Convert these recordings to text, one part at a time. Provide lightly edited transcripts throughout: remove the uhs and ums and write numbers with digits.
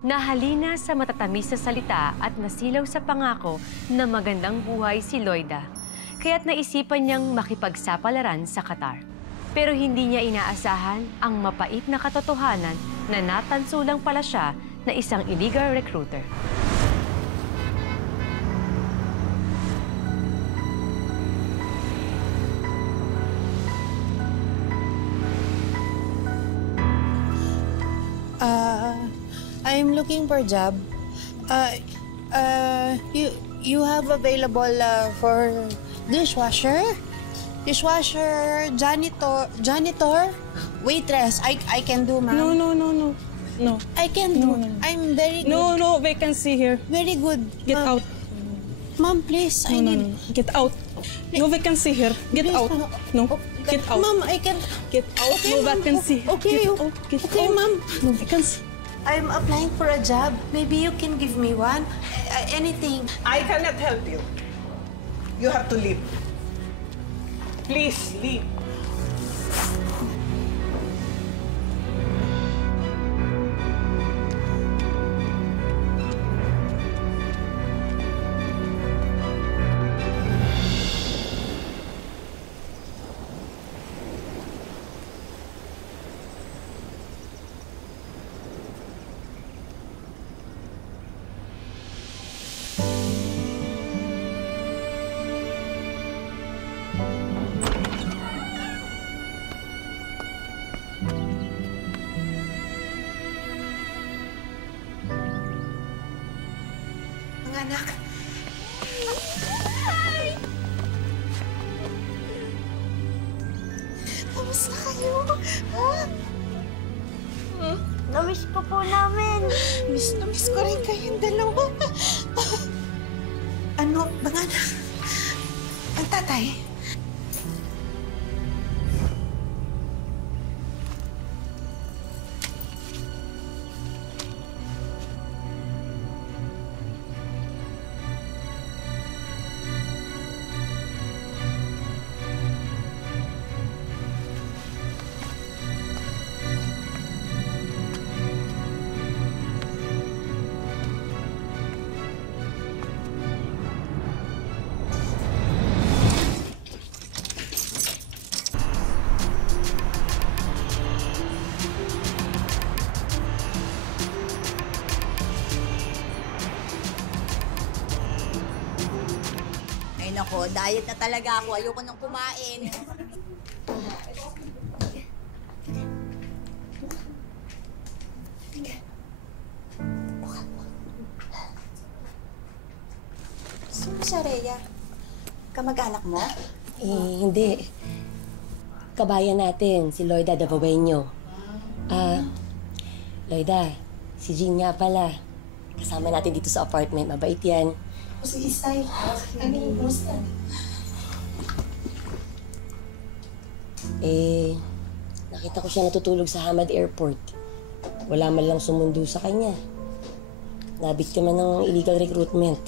Nahalina sa matatamis na salita at nasilaw sa pangako na magandang buhay si Loida. Kaya't naisipan niyang makipagsapalaran sa Qatar. Pero hindi niya inaasahan ang mapait na katotohanan na natanso lang pala siya na isang illegal recruiter. I'm looking for a job. You have available for dishwasher, janitor, waitress. I can do, ma'am. No. I can do. No. I'm very good. No vacancy here. Very good. Get out. Ma'am, please. I need. Get out. No vacancy here. Get Please, out. No. Get out. Ma'am, I can. Get out. Okay, No ma'am. vacancy. Okay. Get out. Get Okay, out. ma'am. No vacancy. I'm applying for a job. Maybe you can give me one. Anything. I cannot help you. You have to leave. Please, leave. Anak. Kamusta kayo? Ha? Namiss ko po namin. Miss na miss ko rin kayong dalawa. Ano, mga anak? Ang tatay? Ay nako, diet na talaga ako. Ayoko nang kumain. Sino siya, Rhea? Kamag-anak mo? Hindi. Kabayan natin, si Loida Davaoenyo. Loida, si Jean nga pala. Kasama natin dito sa apartment. Mabait yan. O si Isay? Ano yung gusto? Nakita ko siya natutulog sa Hamad Airport. Wala man lang sumundo sa kanya. Nabiktima ng illegal recruitment.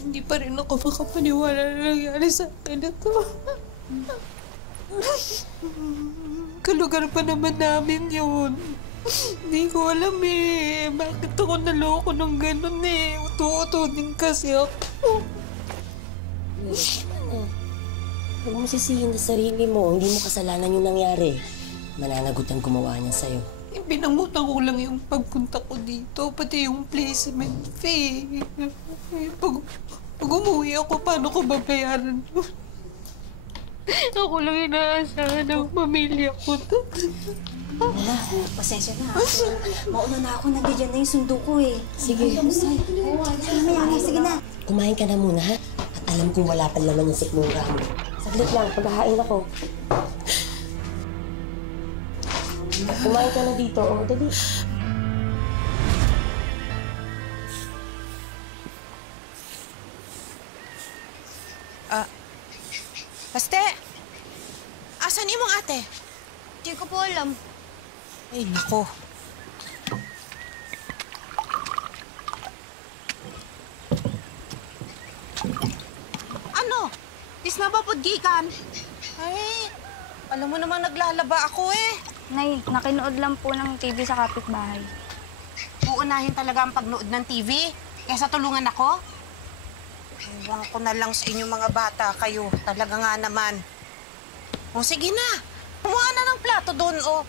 Hindi pa rin ako makapaniwala na nangyari sa akin na to. Kalugar pa naman namin yun. Hindi ko alam bakit ako naloko ng ganun Uto-uto din kasi ako. Huwag mo sisihin sa sarili mo. Hindi mo kasalanan yung nangyari. Mananagot ang gumawa niya sa'yo. Pinamutan ko lang yung pagpunta ko dito, pati yung placement fee. Pag umuwi ako, paano ko babayaran? Ako lang inaasahan ng pamilya ko to. Wala, pasensya na. Mauna na ako, nandiyan na yung sundo ko Sige. Sige na. Kumain ka na muna, ha? At alam kong wala pa naman yung sikmura mo. Saglit lang, paghahain ako. Kumain ka na dito, dali. Baste! Asan imong ate? Hindi ko po alam. Ay, nako. Ano? Dis na ba pud gikan? Ay, alam mo naman naglalaba ako Nay, nakinood lang po ng TV sa kapitbahay. Uunahin talaga ang pagnood ng TV kaysa tulungan ako? Ewan ko na lang sa inyo mga bata kayo. Talaga nga naman. O sige na. Kumuha na ng plato doon, o.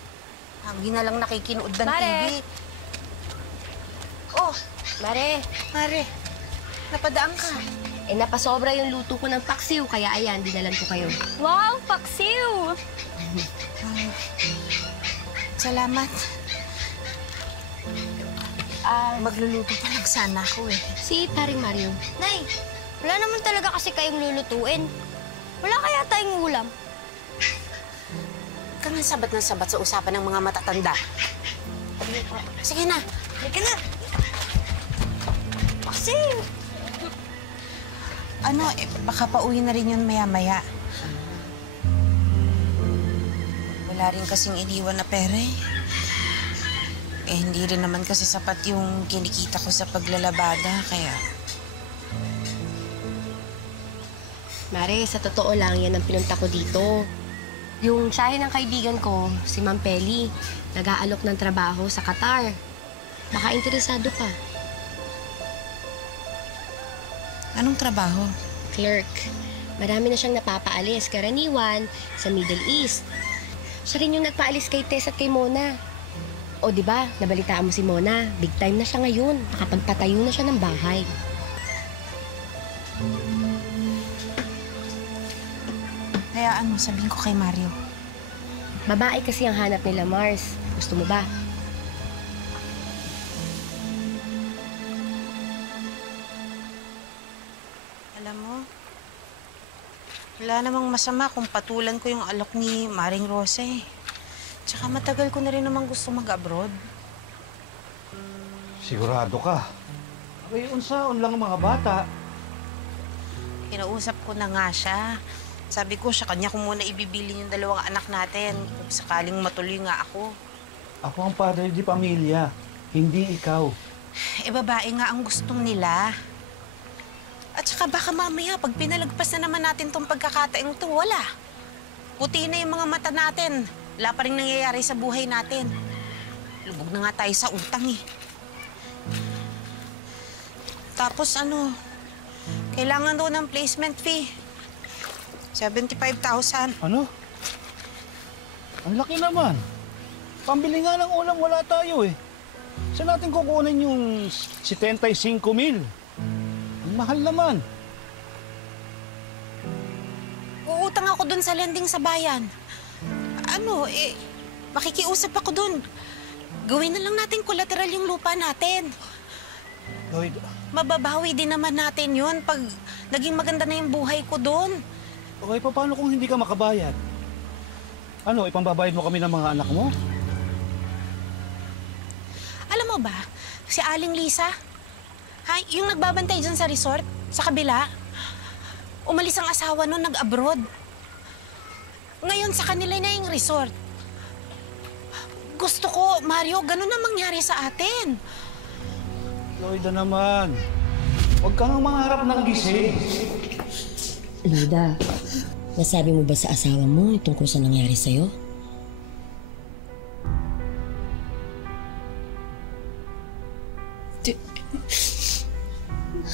Lagi na lang nakikinood ng Mare. TV. Oh, Mare, Mare. Napadaan ka. napasobra yung luto ko ng paksiw, kaya ayan, dinalan ko kayo. Wow, paksiw! Salamat. Magluluto pa lang sana ako eh. Si Paring Mario. Nay, wala naman talaga kasi kayong lulutuin. Wala kaya tayong ulam. Ka nga sabat na sabat sa usapan ng mga matatanda. Sige na. Halika na! Paksiw! Ano, baka pauwi na rin yun maya-maya. Wala rin kasing iniwan na pera eh. Hindi rin naman kasi sapat yung kinikita ko sa paglalabada, kaya... Mare, sa totoo lang, yan ang pinunta ko dito. Yung tsahe ng kaibigan ko, si Ma'am Peli, nag-aalok ng trabaho sa Qatar. Baka interesado ka. Anong trabaho? Clerk. Marami na siyang napapaalis, karaniwan, sa Middle East. Siya rin yung nagpaalis kay Tess at kay Mona. O, di ba, nabalitaan mo si Mona, big time na siya ngayon. Nakapagpatayo na siya ng bahay. Kaya ano, sabihin ko kay Mario. Babae kasi ang hanap nila, Mars. Gusto mo ba? Alam mo, wala namang masama kung patulan ko yung alok ni Maring Rosa eh. Tsaka matagal ko na rin namang gusto mag-abroad. Sigurado ka. Ay, unsaon lang ang mga bata. Kinausap ko na nga siya. Sabi ko, sa kanya ko muna ibibili yung dalawang anak natin kung sakaling matuloy nga ako. Ako ang padre di pamilya, hindi ikaw. Babae nga ang gustong nila. At saka baka mamaya, pag pinalagpas na naman natin tong pagkakataong to, wala. Puti na yung mga mata natin. Wala pa rin nangyayari sa buhay natin. Lubog na nga tayo sa utang eh. Tapos ano, kailangan daw ng placement fee. 75,000. Ano? Ang laki naman. Pambili nga ng ulam, wala tayo eh. Saan natin kukunin yung 75,000? Ang mahal naman. Uutang ako dun sa lending sa bayan. Ano, makikiusap ako dun. Gawin na lang natin collateral yung lupa natin. Lloyd, Mababawi din naman natin yun pag naging maganda na yung buhay ko dun. okay, paano kung hindi ka makabayad? Ano, ipambabayad mo kami ng mga anak mo? Alam mo ba, si Aling Lisa, yung nagbabantay dyan sa resort, sa kabila, umalis ang asawa nun, nag-abroad. Ngayon, sa kanila na yung resort. Gusto ko, Mario, ganun na mangyari sa atin. Lloyd na naman. Huwag kang mangarap ng gising. Loida, nasabi mo ba sa asawa mo yung tungkol sa nangyari sa'yo?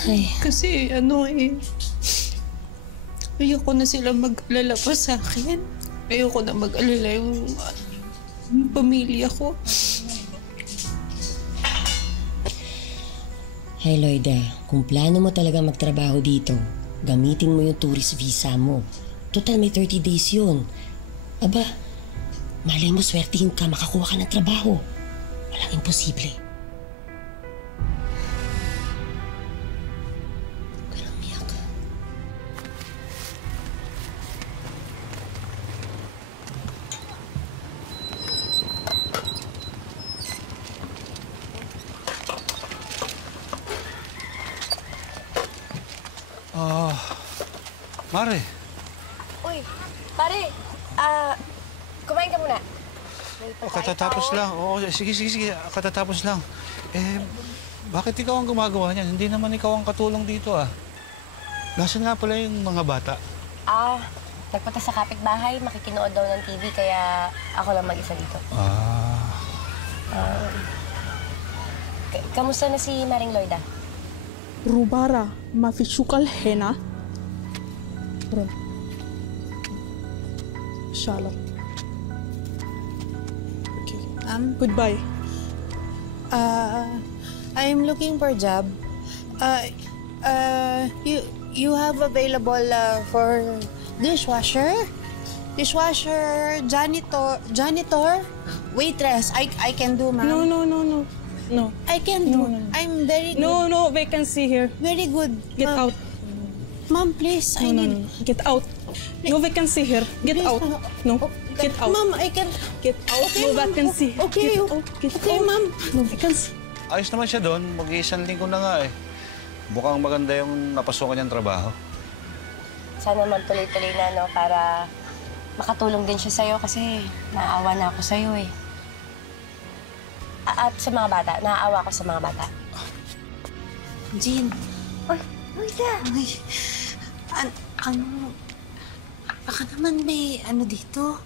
Ay, Kasi ayoko na sila mag-alala pa sa akin. Ayoko na mag-alala yung pamilya ko. Hi Loida, kung plano mo talaga magtrabaho dito, gamitin mo yung tourist visa mo. Total may 30 days yun. Aba, malay mo swertihin ka, makakuha ka ng trabaho. Walang imposible. Ganang miyak ka. Mare, Uy, pare, kumain ka muna. May katatapos lang. Oo, sige, katatapos lang. Bakit ikaw ang gumagawa niyan? Hindi naman ikaw ang katulong dito ah. Nasaan nga pala yung mga bata? Nagpunta sa kapitbahay, makikinood daw ng TV, kaya ako lang mag-isa dito. Kamusta na si Maring Loida? Rubara, mafishukal hena. Bro. Shalom. Okay. Goodbye. I'm looking for a job. You have available for dishwasher, janitor, waitress. I can do, ma'am. No. I can do. No. I'm very good. No vacancy here. Very good. Get out. Ma'am, please. I need. Get out. No vacancy here. Get Please, out. ma'am. No. Get out. Ma'am, I can. Get out. Okay, No ma'am. vacancy. Okay. Get out. Get Okay, out. ma'am. No vacancy. Ayos naman siya doon. Mag-iisang linggo na nga eh. Mukhang maganda yung napasukan niyang trabaho. Sana magtuloy-tuloy na, no? Para makatulong din siya sa'yo kasi naaawa na ako sa'yo eh. At sa mga bata, naaawa ko sa mga bata. Jean. Uy, Loida! Baka naman may dito.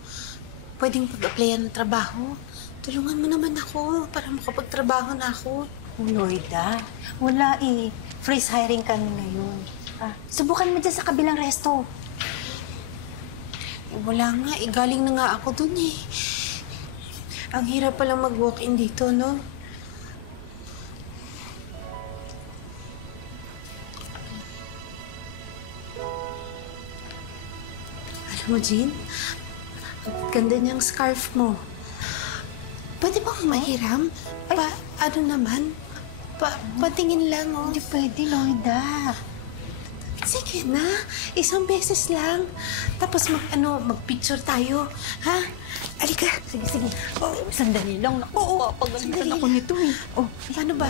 Pwedeng pag-applyan ng trabaho. Tulungan mo naman ako para makapagtrabaho na ako. Loida, wala eh. Freeze hiring kami ngayon. Subukan mo dyan sa kabilang resto. Wala nga, galing na nga ako dun eh. Ang hirap palang mag-walk-in dito, no? Alam mo, Jean, ang ganda niyang scarf mo. Pwede bang mahiram? Ano naman? Patingin lang, oh. Hindi pwede, Loida. Sige na, isang beses lang. Tapos mag-picture tayo, ha? Alika. Sige. Oh, Sandali lang. Oo, Pagalitan ako nito eh. Oh, paano ba?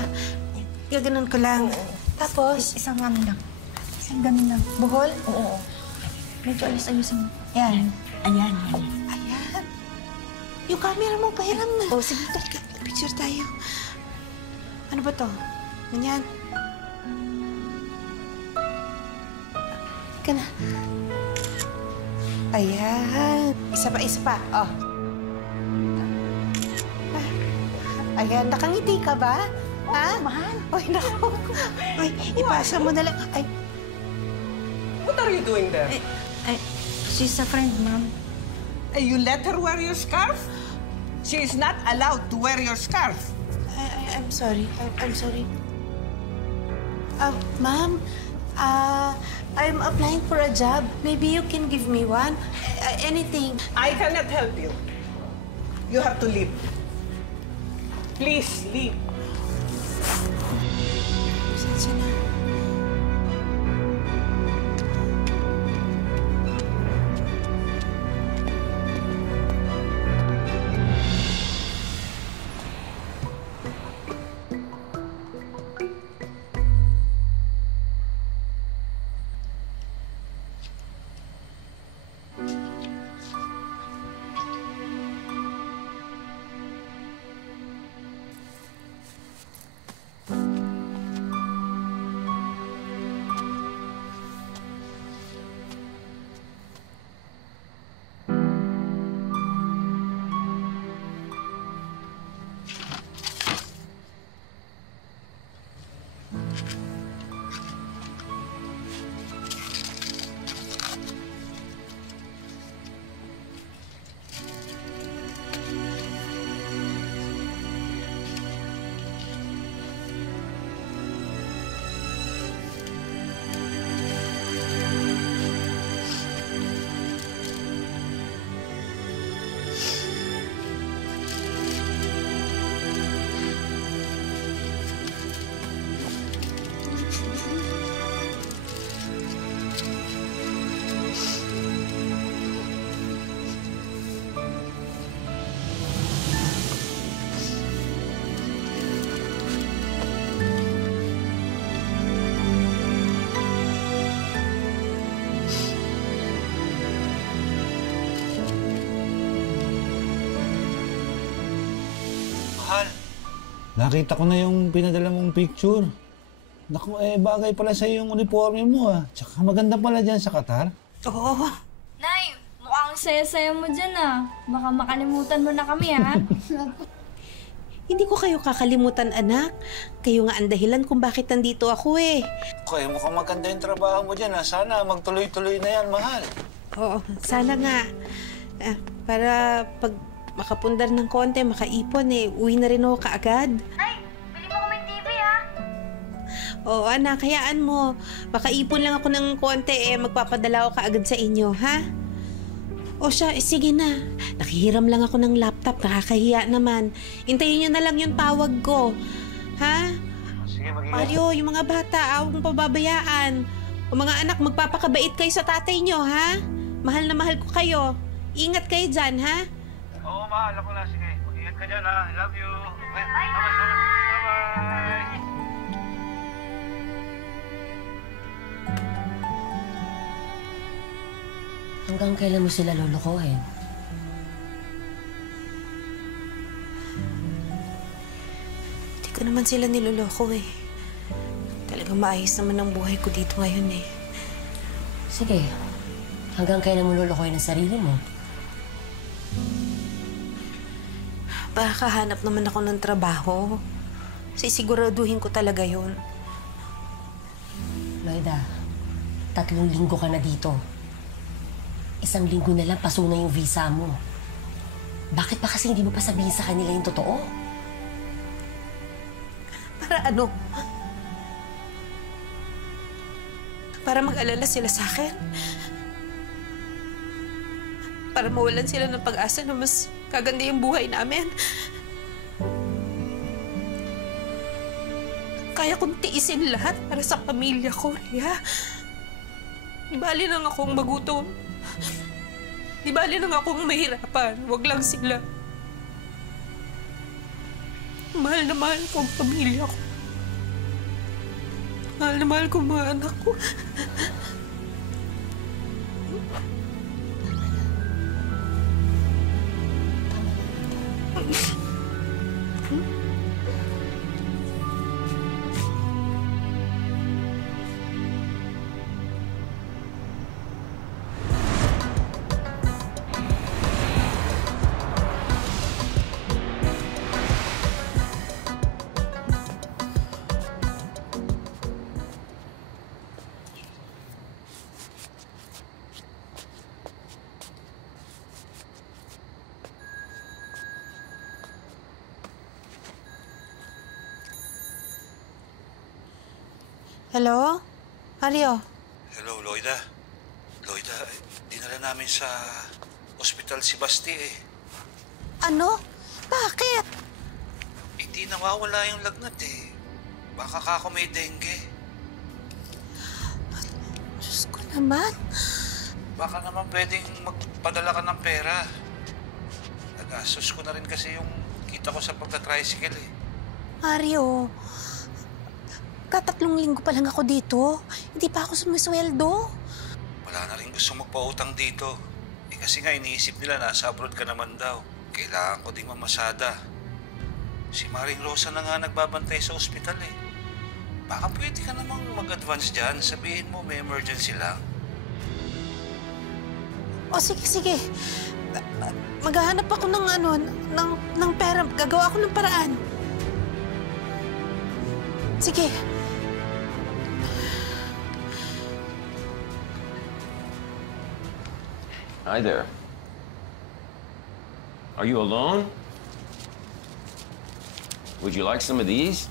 Gaganon ko lang. Tapos, Isang ganun lang. Isang ganun lang. buhol? Oo. Medyo ayos-ayusin mo. Yan. Ayan. Ayan. Yung camera mo, pahiram na. Oh, sige. Alika, picture tayo. Ano ba to? Ganyan. Ka na. Ayan. Isa pa. Oh. Ayan, nakangiti ka ba? Ha? Mahal. Ay, naku. Ay, ipasa mo na lang. Ay, What are you doing there? She's a friend, ma'am. You let her wear your scarf? She is not allowed to wear your scarf. I'm sorry. I'm sorry. Ma'am, I'm applying for a job. Maybe you can give me one. Anything. I cannot help you. You have to leave. Please, leave. Pasensya na. Nakita ko na yung pinadala mong picture. Naku, bagay pala sa'yo yung uniforme mo, ah. Tsaka maganda pala dyan sa Qatar. Oo. Nay, saya-saya mo dyan ah. Baka makalimutan mo na kami ah. Hindi ko kayo kakalimutan, anak. Kayo nga ang dahilan kung bakit nandito ako eh. Kaya mukhang maganda yung trabaho mo dyan, ha? Sana magtuloy-tuloy na yan, mahal. Oo, sana nga. Para pag makapundar ng konti, makaipon eh, uwi na rin ako kaagad. Ay, bili mo kami TV ah. Oo, anak, hayaan mo. Makaipon lang ako ng konti eh, magpapadala ako kaagad sa inyo, ha? O siya, sige na. Nakihiram lang ako ng laptop, nakakahiya naman. Hintayin niyo na lang yung tawag ko. Ha? Sige, Mario, yung mga bata, awang pababayaan. O mga anak, magpapakabait kayo sa tatay niyo, ha? Mahal na mahal ko kayo. Ingat kayo dyan, ha? Oo, mahal ako na. Sige, mag-ingat ka dyan, ha? I love you. Bye-bye. Hanggang kailan mo sila lolokohin? Hindi ko naman sila niloloko eh. Talagang maayos naman ang buhay ko dito ngayon eh. Sige, hanggang kailan mo lolokohin ang sarili mo? Baka hanap naman ako ng trabaho. Sisiguraduhin ko talaga yun. Loida, 3 linggo ka na dito. 1 linggo na lang, paso na yung visa mo. Bakit pa kasi hindi mo pa sabihin sa kanila yung totoo? Para ano? Para mag-alala sila sa akin? Para mawalan sila ng pag-asa na mas kaganda yung buhay namin? Kaya kong tiisin lahat para sa pamilya ko, Rhea. Di bali nang akong magutom. Di bali nang akong mahirapan. Huwag lang sila. Mahal na mahal ko ang pamilya ko. Mahal na mahal ko ang mga anak ko. Hello? Mario? Hello, Loida. Loida, dinala namin sa ospital si Basti eh. Ano? Bakit? Hindi nawawala yung lagnat eh. Baka kako may dengue. Diyos ko naman. Baka naman pwedeng magpadala ka ng pera. Nagastos ko na rin kasi yung kita ko sa pagta-tricycle eh. Mario, 3 linggo pa lang ako dito. Hindi pa ako sumisweldo. Wala na rin gusto magpautang dito. Eh kasi nga iniisip nila nasa abroad ka naman daw. Kailangan ko ding mamasada. Si Maring Rosa na nga nagbabantay sa ospital eh. Baka pwede ka namang mag-advance dyan. Sabihin mo may emergency lang. O sige. Maghahanap ako ng pera. Gagawa ako ng paraan. Sige. Hi there. Are you alone? Would you like some of these?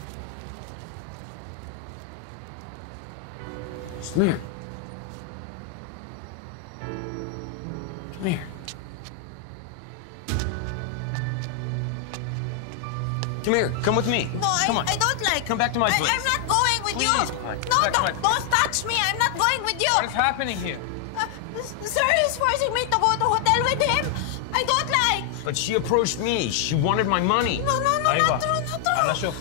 Come here. Come here. Come here. Come with me. No, Come on. I don't like. Come back to my place. I'm not going with you. Please, come on. No, Come back to my don't touch me. I'm not going with you. What is happening here? Sir is forcing me to go to hotel with him. I don't like. But she approached me. She wanted my money. No, not true. Ana, shuf.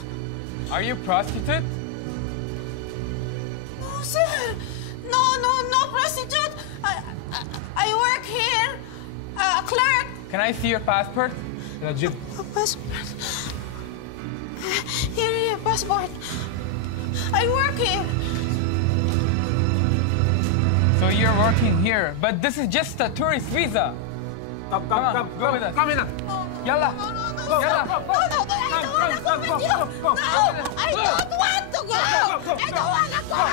Are you a prostitute? No, sir. No, prostitute. I work here. A clerk. Can I see your passport? Passport. Here, passport. I work here. So you're working here, but this is just a tourist visa. Come, go with us. Come in. Yalla. Go. Yalla. Go. Come. I don't want to go! I don't want to go!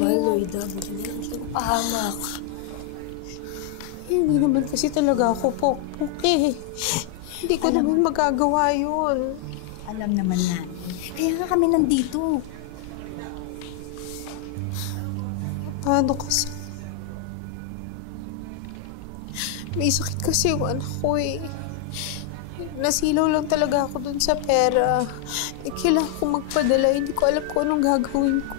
Mahal, Loida. Buti na lang hindi ko pahamak. Hindi naman kasi talaga ako po. Okay. Hindi ko naman magagawa yun. Alam naman natin. Kaya nga kami nandito. Paano kasi? May sakit kasi yung anak ko eh. Nasilaw lang talaga ako dun sa pera. Kailangan ko magpadala. Hindi ko alam kung anong gagawin ko.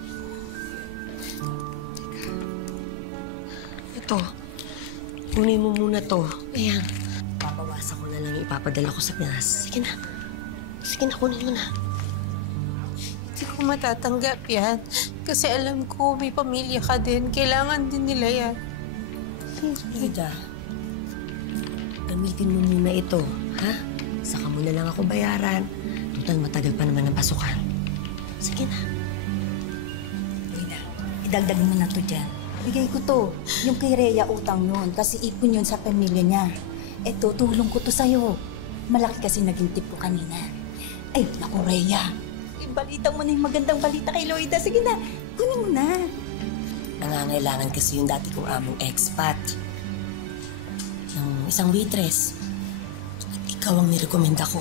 Ito. Kunin mo muna to. Ayan. Babawasan ko na lang yung ipapadala ko sa Pinas. Sige na. Sige na, kunin mo na. Hindi ko matatanggap yan. Kasi alam ko may pamilya ka din. Kailangan din nila yan. Loida, gamitin mo muna ito, ha? Saka mo na lang ako bayaran. Total, matagal pa naman ang pasukan. Sige na. Loida, idagdag mo na to dyan. Bigay ko to. Yung kay Rhea utang yun. Kasi ipon yun sa pamilya niya. Eto, tulong ko to sa'yo. Malaki kasi naging tip ko kanina. Ay, naku, Rhea. Balita mo na yung magandang balita kay Loida. Sige na, kunin mo na. Nangangailangan kasi yung dati kong among expat. Ng isang waitress. At ikaw ang nirekomenda ko.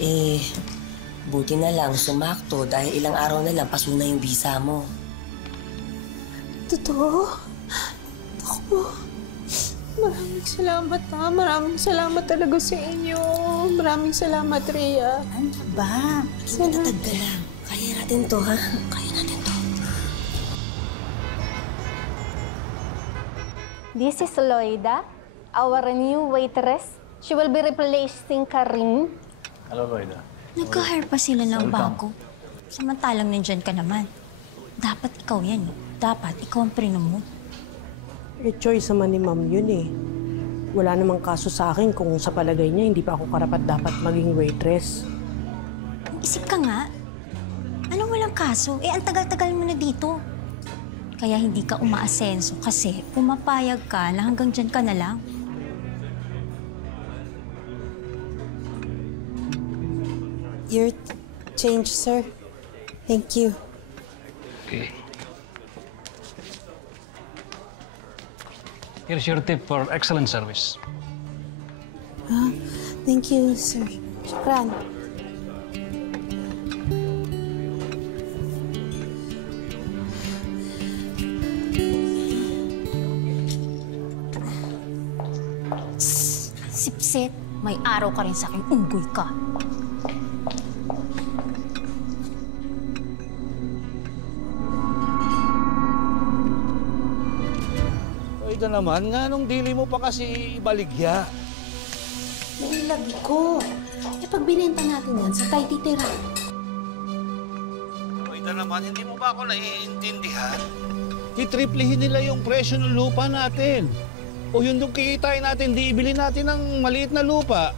Eh, buti na lang sumakto dahil ilang araw na lang paso na yung visa mo. Totoo? Ako, maraming salamat ha. Maraming salamat talaga sa inyo. Maraming salamat, Rhea. Ano ba? Matatag ka lang. Kaya natin to, ha? Kaya natin to. This is Loida, our new waitress. She will be replacing Karim. Hello, Loida. Nagka-hire pa sila ng bago. Samantalang nandyan ka naman. Dapat ikaw yan eh. Dapat ikaw ang prinomote. Eh, choice naman ni Ma'am yun eh. Wala namang kaso sa akin kung sa palagay niya hindi pa ako karapat-dapat maging waitress. Isip ka nga. Anong walang kaso? Eh, ang tagal-tagal mo na dito. Kaya hindi ka umaasenso kasi pumapayag ka na hanggang dyan ka na lang. Your change, sir. Thank you. Okay. Here's your tip for excellent service. Thank you, sir. Shukran. Sipsit, may araw ka rin sa akin, unggoy ka. Loida naman, nga nung dili mo pa kasi ibaligya. Nailagi ko. Eh, pag binenta natin yan, sa tayo titira. Loida naman, hindi mo ba ako naiintindihan? Titriplihin nila yung presyo ng lupa natin. O yun yung kikitain natin, di ibili natin ng maliit na lupa.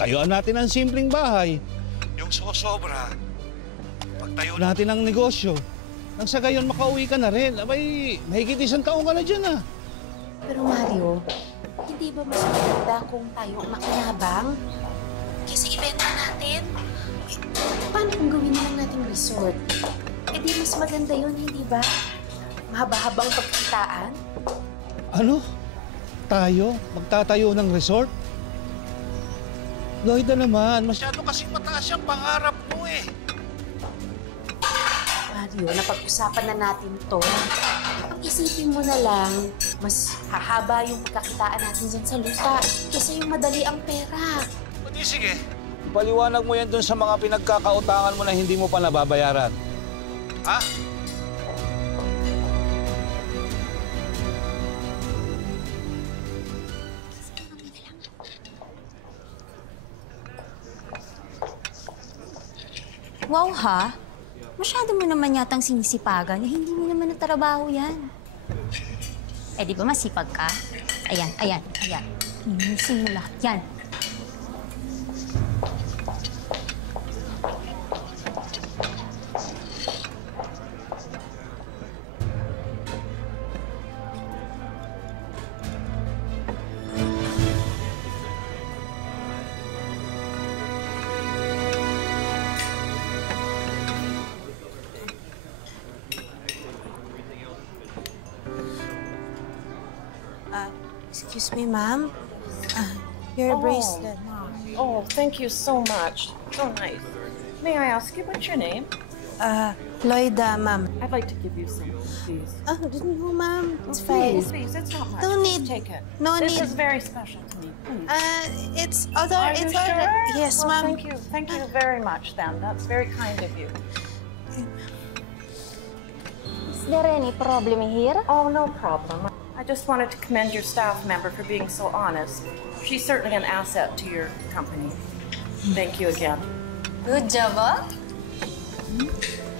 Tayuan natin ang simpleng bahay. Yung sosobra, pagtayo natin ang negosyo. Nang sa gayon makauwi ka na rin. Abay, mahigit 1 taon ka na dyan ah. Pero Mario, hindi ba mas maganda kung tayo ang makinabang? Kasi ibenta natin. Eh, paano kung gawin na lang natin resort? Eh di mas maganda yun, hindi ba? Mahaba-habang pagkitaan. Ano? Tayo? Magtatayo ng resort? Loida naman, masyado kasing mataas yung pangarap mo eh. Mario, napag-usapan na natin to. Isipin mo na lang, mas hahaba yung pagkakitaan natin dyan sa lupa kaysa yung madali ang pera. Pwede sige, paliwanag mo yan dun sa mga pinagkakautangan mo na hindi mo pa nababayaran. Ha? Wow ha? Masyado mo naman yatang sinisipagan. Eh, hindi mo naman natrabaho yan. Eh, di ba masipag ka? Ayan, ayan, ayan. Hinusin mo lahat yan. Excuse me, ma'am. Your bracelet. Oh, thank you so much. So nice. May I ask you what's your name? Loida, ma'am. I'd like to give you something, please. No, ma'am. It's Please, fine. please, it's not much. No Just need. take it. No this need. is very special to me. Please. It's Are you it's sure? Yes, Well, ma'am. Thank you. Thank you very much, then. That's very kind of you. Is there any problem here? Oh, no problem. I just wanted to commend your staff member for being so honest. She's certainly an asset to your company. Thank you again. Good job, ah.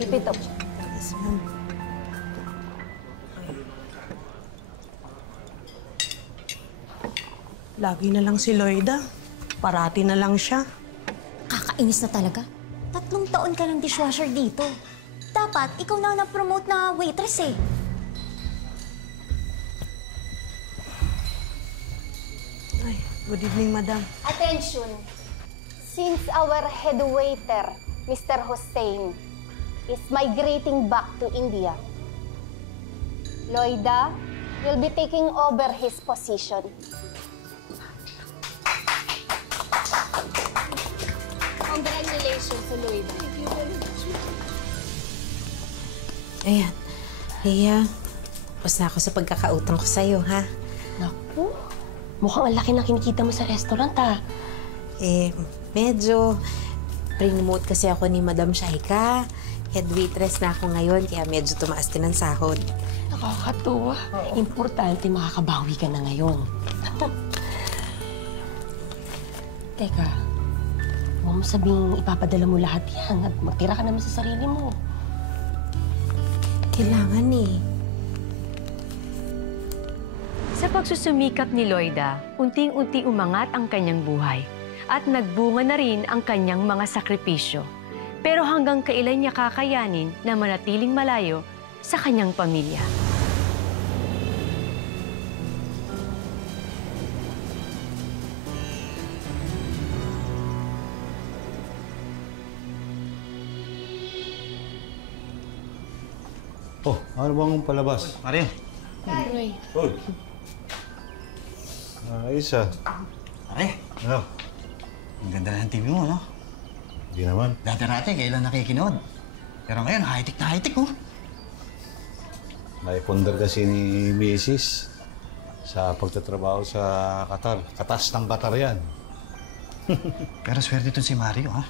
Keep it up. Yes, ma'am. Lagi na lang si Loida. Parati na lang siya. Kakainis na talaga. 3 taon ka ng dishwasher dito. Dapat, ikaw na na-promote na waitress eh. Ay, good evening, madam. Attention! Since our head waiter, Mr. Hussein, is migrating back to India, Loida will be taking over his position. Congratulations, Loida. Thank you very much. Ayan. Leia, tapos na ako sa pagkakautang ko sa'yo, ha? Naku, mukhang ang laki na kinikita mo sa restaurant, ah. Medyo pre-promote kasi ako ni Madam Shaika. Head waitress na ako ngayon, kaya medyo tumaas din ang sahod. Nakakatuwa. Importante makakabawi ka na ngayon. Teka, huwag mo sabing ipapadala mo lahat yan at magtira ka naman sa sarili mo. Kailangan eh. Sa pagsusumikap ni Loida, unting-unti umangat ang kanyang buhay at nagbunga na rin ang kanyang mga sakripisyo. Pero hanggang kailan niya kakayanin na manatiling malayo sa kanyang pamilya? Oh, ano bang palabas? Mario. Uy. Uy. Isa. Pare, Ano? ang ganda ng TV mo, no? Hindi naman. Dati-rati, kailan nakikinood. Pero ngayon, high-tech na high-tech, oh. Naipundar kasi ni Mrs. sa pagtatrabaho sa Qatar. Katas ng Qatar yan. Pero swerte ito si Mario, ha?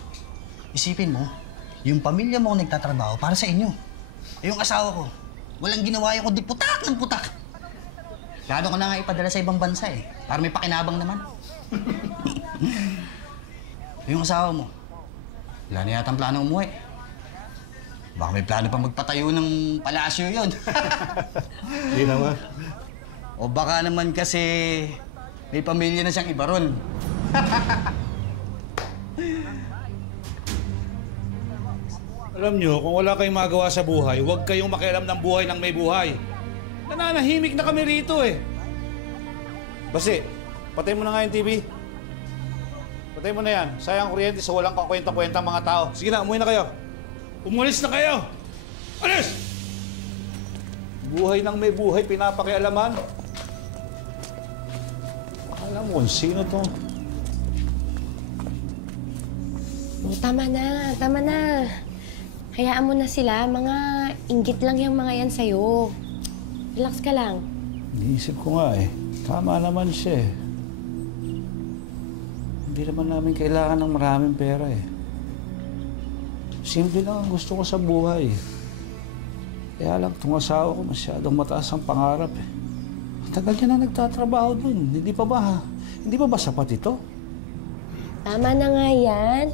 Isipin mo, yung pamilya mo ang nagtatrabaho para sa inyo. Yung asawa ko, walang ginawa yung kundi putak ng putak. Plano ko na nga ipadala sa ibang bansa eh, para may pakinabang naman. Yung asawa mo, wala na yatang plano umuwi. Baka may plano pa magpatayo ng palasyo yun. Hindi naman. O baka naman kasi may pamilya na siyang iba ron. Alam nyo, kung wala kayong magawa sa buhay, huwag kayong makialam ng buhay ng may buhay. Nananahimik na kami rito eh. Basi, patay mo na nga yung TV. Patay mo na yan. Sayang kuryente sa walang kakwenta-kwenta mga tao. Sige na, umuwi na kayo. Umalis na kayo! Alis! Buhay ng may buhay, pinapakialaman. Alam mo kung sino to. Oh, tama na, tama na. Hayaan mo na sila. Mga inggit lang yung mga yan sa'yo. Relax ka lang. Iniisip ko nga eh. Tama naman siya eh. Hindi naman namin kailangan ng maraming pera eh. Simple lang ang gusto ko sa buhay. Kaya lang, itong asawa ko masyadong mataas ang pangarap eh. Tagal niya na nagtatrabaho dun. Hindi pa ba sapat ito? Tama na nga yan.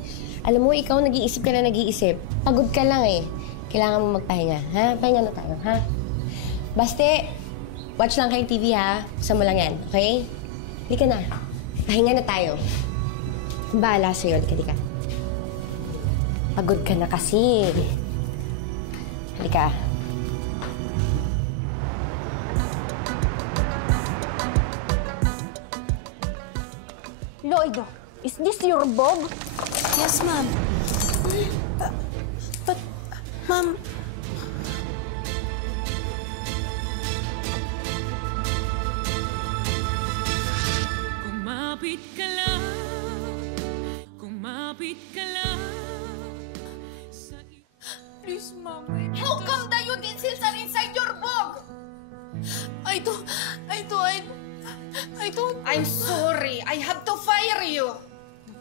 Alam mo, ikaw nag-iisip ka na nag-iisip. Pagod ka lang eh. Kailangan mo magpahinga, ha? Pahinga na tayo, ha? Baste, watch lang kayo TV, ha? Buksan mo lang yan, okay? Halika na. Pahinga na tayo. Bahala sa'yo. Halika. Pagod ka na kasi. Halika. Loida, is this your Bob? Yes, ma'am. But, ma'am... Please, Mom. How come the utensils are inside your bag? I don't... I'm sorry. I have to fire you.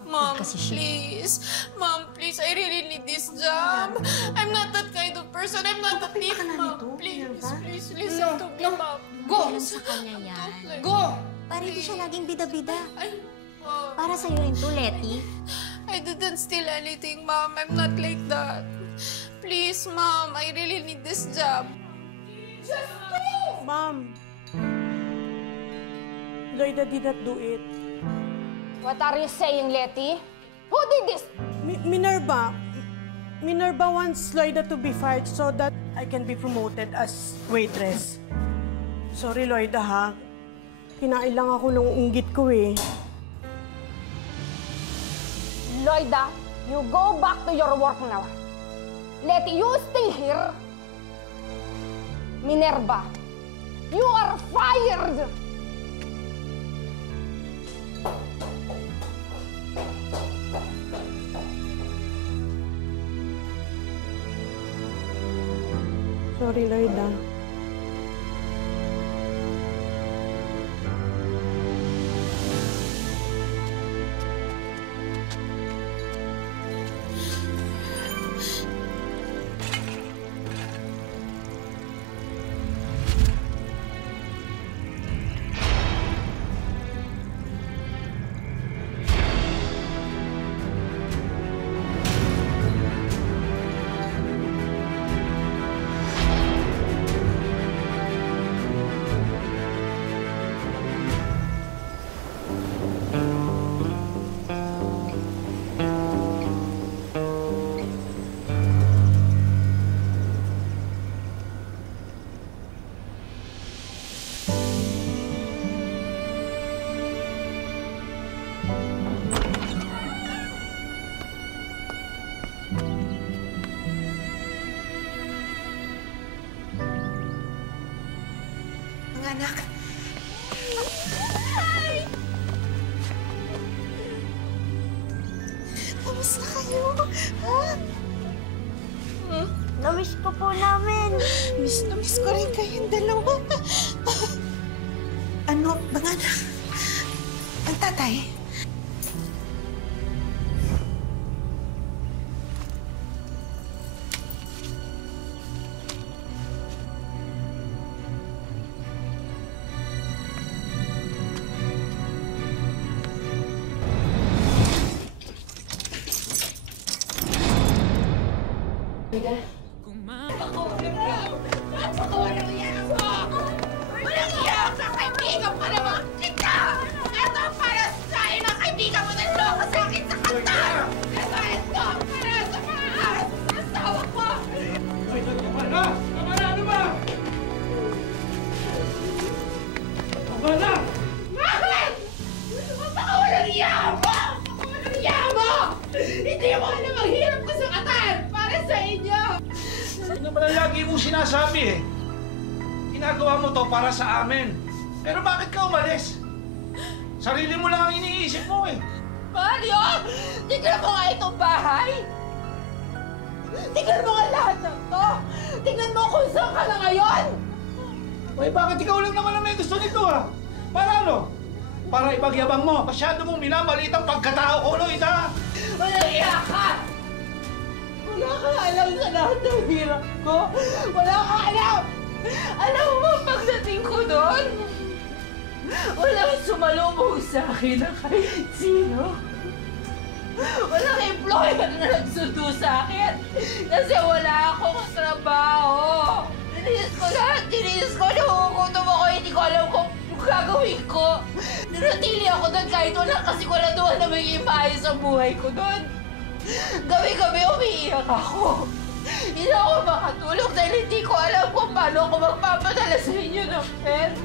Mom, please. Mom, please. I really need this job. I'm not that kind of person. I'm not a thief, Mom. Please, please, listen to me, Mom. Go! Sa kanya yan. Go! Para hindi siya laging bida-bida. Mom. Para sa'yo rin to, Letty. I didn't steal anything, Mom. I'm not like that. Please, Mom. I really need this job. Just go! Ma'am, Lloyda did not do it. What are you saying, Letty? Who did this? Minerva. Minerva wants Lloyda to be fired so that I can be promoted as waitress. Sorry, Lloyda, ha? Kinain lang ako ng inggit ko, eh. Lloyda, you go back to your work now. Letty, you stay here. Minerva, you are fired! Sorry, Lloyda. Anak. Kamusta kayo? Ha? Namiss ko po namin. Miss ko rin kayong dalawa. Ano, mga anak? Ang tatay? Walang iyak na kaibigan pa naman kita! Ito para sa akin ang kaibigan mo na loko sa akin sa kanta! Ito! Para sa mga asawa ko! Tama na! Tama na! Ano ba? Tama na! Bakit? Baka walang iya mo! Walang iya mo! Hindi mo alam ang hirap ko sa Qatar para sa inyo! Ano naman ang lagi mong sinasabi eh? Ginagawa mo to para sa amin. Pero bakit ka umalis? Sarili mo lang ang iniisip mo eh. Mario! Tignan mo nga itong bahay! Tignan mo nga lahat ng to! Tignan mo kung saan ka na ngayon! Uy, bakit ikaw lang naman ang may gusto nito ha? Para ano? Para ipagyabang mo. Masyado mong minamaliit ang pagkatao ko, Lloyda! Walang iya ka! Wala kang alam sa lahat ng hirap ko! Wala kang alam! Alam mo ba pagdating ko doon? Walang sumalubong sa akin na kahit sino. Walang employer na nagsundo sa akin kasi wala akong trabaho. Diniis ko lahat, diniis ko, nahugutom ako, hindi ko alam kung gagawin ko. Nanatili ako doon kahit wala kasi wala doon na magiging maayos ang buhay ko doon. Gabi-gabi umiiyak ako. Hindi ako makatulog dahil hindi ko alam kung paano ako magpapadala sa inyo ng pera.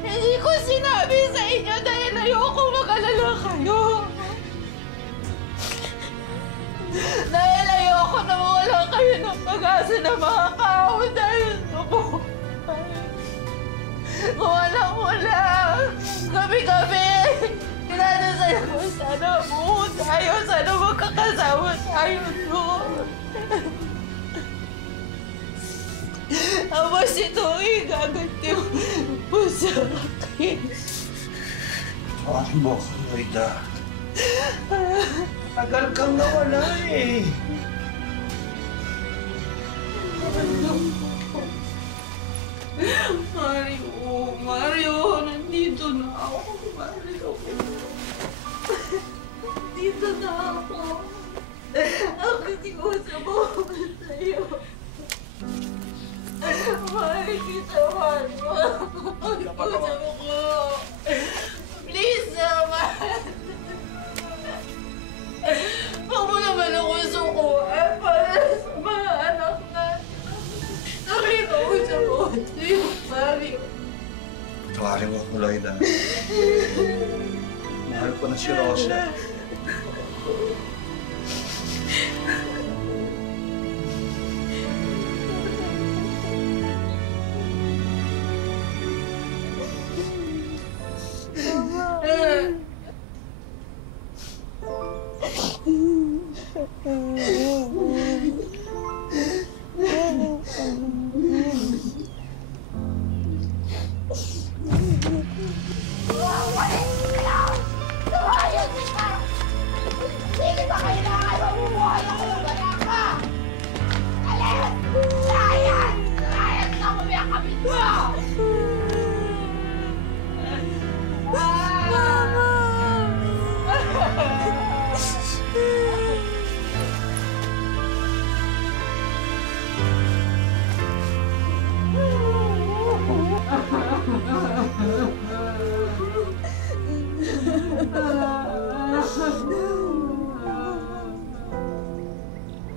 Hindi ko sinabi sa inyo dahil ayoko mag-alala kayo. Dahil ayoko na mawala kayo ng pag-asa ng mga kahon dahil nabuhay. Wala. Gabi-gabi. Dinadasal ako sana buo tayo. Sana magkakasama tayo. tayo doon. Tapos ito gaganti mo sa akin. Tawarin mo ako, Loida. Tagal kang nawala eh. Mario, nandito na ako. Mario. Nandito na ako. Ang kikiusap ako sa'yo. Mahal kita, Mario. Kikiusap ako. Please, naman. Huwag mo naman ako sukuan para sa mga anak natin. Nakikiusap ako sa'yo, Mario. Tawarin mo ako, Loida. Mahal ko na si Rosa.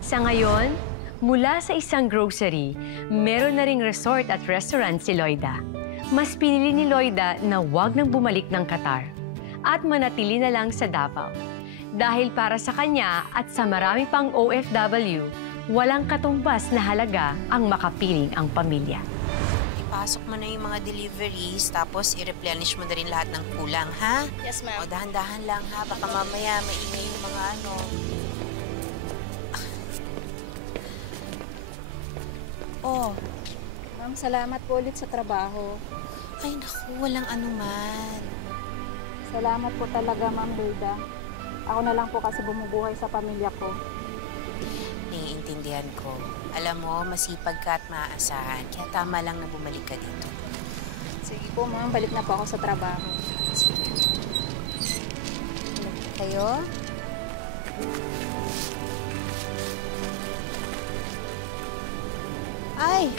Sa ngayon, mula sa isang grocery, meron na ring resort at restaurant si Loida. Mas pinili ni Loida na huwag nang bumalik ng Qatar at manatili na lang sa Davao. Dahil para sa kanya at sa marami pang OFW, walang katumbas na halaga ang makapiling ang pamilya. Ipasok mo na yung mga deliveries, tapos i-replenish mo na rin lahat ng kulang, ha? Yes, ma'am. O, dahan-dahan lang, ha? Baka mamaya maingay yung mga ano. Oh. Ma'am, salamat po ulit sa trabaho. Ay, naku, walang anuman. Salamat po talaga, Ma'am Loida. Ako na lang po kasi bumubuhay sa pamilya ko. Naiintindihan ko. Alam mo, masipag ka at maaasahan. Kaya tama lang na bumalik ka dito. Sige po, Ma'am. Balik na po ako sa trabaho. Sige. Kayo? Ay,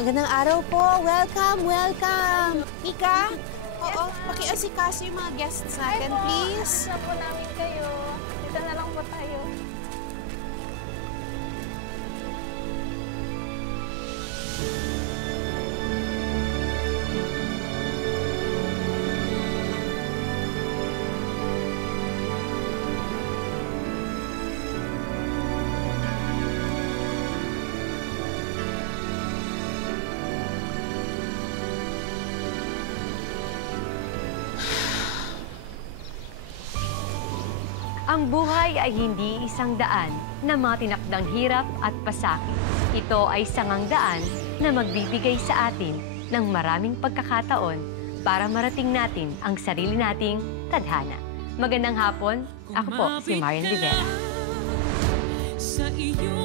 magandang araw po. Welcome, welcome. Mika? Oo, pakiasikaso yung mga guests natin, please. Ay po, namin kayo. Dito na lang po tayo. Ang buhay ay hindi isang daan na mga tinakdang hirap at pasakit. Ito ay sangang daan na magbibigay sa atin ng maraming pagkakataon para marating natin ang sarili nating tadhana. Magandang hapon, ako po si Marian Rivera.